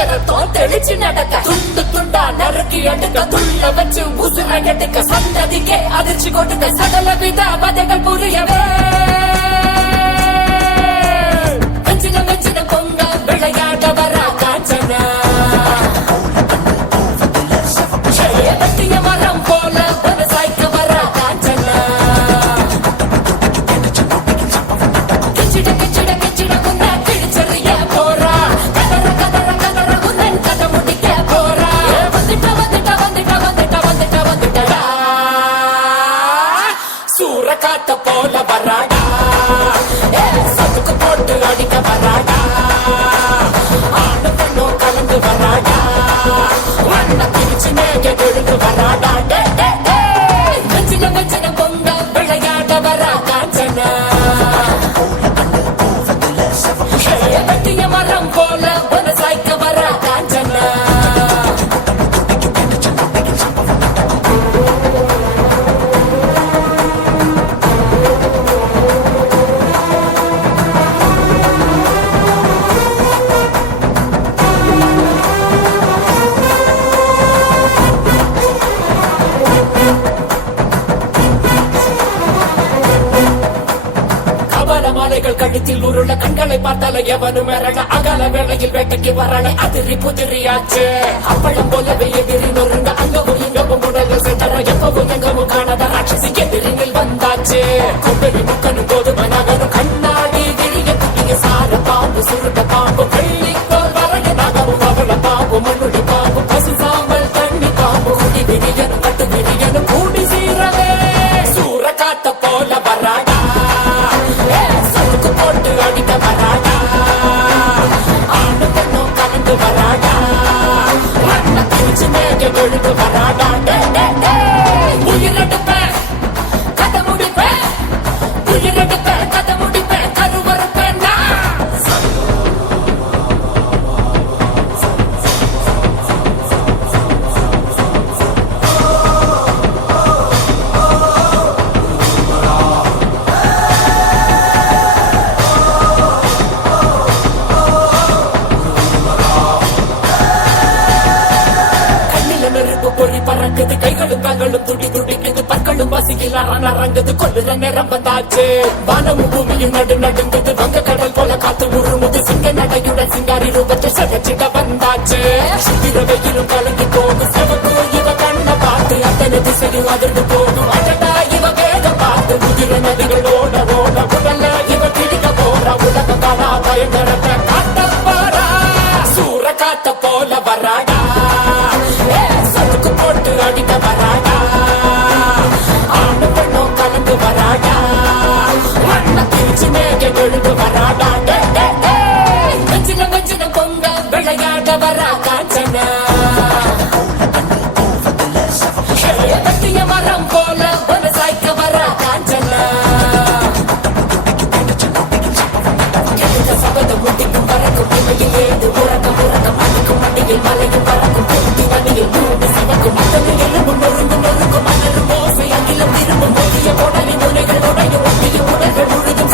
அச்சரத்தோம் தெளிச்சு நடக்க துண்டு துண்டா நறுக்கி எடுக்க துள்ள வச்சு உசுர எடுக்க சந்ததிக்கே அதிர்ச்சி கொடுக்க சகல வித பதைகள் புரியவே வெஞ்சின வெஞ்சின பொங்க விளையாட வர காஞ்சனா வெட்டிய மரம் போல விவசாய்க்க வர காஞ்சனா கிச்சிட கிச்சிட கிச்சிட குந்த கிழிச்சறிய போறா கதற கதற கதற குந்தன் கதை முடிக்க போறா வந்துட்ட வந்துட்ட வந்துட்ட வந்துட்ட வந்துட்ட வந்துட்டடா சூற காத்த போல வராடா சத்துக்கு போட்டு அடிக்க வராடா ஆடு பெண்ணும் கலந்து வராடா வண்ண பிரிச்சு மேக எழுந்து வராடா வெஞ்சின வெஞ்சின பொங்க விளையாட வரா காஞ்சனா வெட்டிய மரம் போல விவசாய்க்க வரா காஞ்சனா மாலைகள் கழுத்தில் உருள கண்களை பார்த்தால எவனு மிரள அகல வேளையில் வேட்டைக்கு வரல அதிரி புதிரியாச்சு அப்பளம் போலவே எதிரி நொறுங்க அங்கவும் இங்கவும் உடல சென்ற எப்பவும் எங்கவும் காணாத ராட்சசி எதிரில் வந்தாச்சு கும்பெரி முக்கனும் போது மனகனும் கண்ணாடி விழிய துணிய சார பாம்பு சுருட்ட பாம்பு வெள்ளிக்கோள் வரைய நகவும் அவள பாம்பு மண்ணுடி பாம்பு பசு சாம்பல் தண்ணி பாம்பு குடி விடியனும் கட்டு விடியனும் கூடி சீரவே சூற காத்த போல வராடா போட்டு அடிக்க வராடா ஆண்டு பெண்ணும் கலந்து வராடா வண்ண பிரிச்சு மேக எழுந்து வராடா உயிரெடுப்பேன் கதை முடிப்பேன் உயிரெடுப்பேன் கதை முடிப்பேன் கருவறுப்பேன் பொறி பறக்குது கைகளும் கால்களும் துடி துடிக்குது பற்களும் பசியில் அரங்குது கொள்ளுற நேரம் வந்தாச்சு வானமும் பூமியும் நடு நடுங்குது வங்க கடல் போல காத்து உருமுது சிங்க நடையுடன் சிங்காரி ரூபத்தை சகச்சிட வந்தாச்சு சுத்திர வெயிலும் கலங்கி போகும் சிவக்கு இவ கண்ண பார்த்து அத்தனை திசையும் அதிர்ந்து போகும் அடடா இவ வேகம் பார்த்து முதிர நதிகள் ஓட ஓட உடல்ல இவ பிடிக்க போறா உலகம் தானா பயங்கரத்தை காட்ட போறா சூற காத்த போல வராடா போட்டு அடிக்க வராடா ஆண்டு பெண்ணும் கலந்து வராடா வண்ண பிரிச்சு மேக எழுந்து வராடா வெஞ்சின வெஞ்சின பொங்க விளையாட வரா காஞ்சனா வெட்டிய மரம் போல விவசாய்க்க வரா காஞ்சனா எழுத சபதம் முடிக்கும் பறக்கும் இமையில் ஏது உறக்கம் உறக்கம் அடிக்கும் மடியில் மலையும் பறக்கும் பொருத்தி வழியில் பூண்டு சிவக்கும் மத்தனில் எலும்பும் நொறுங்கும் நொறுக்கும் மணலும் ஓசை அகிலம் திரும்பும் ஒளிய உடலின் முனைகள் உடைய ஒட்டிய உடல்கள் முழுதும்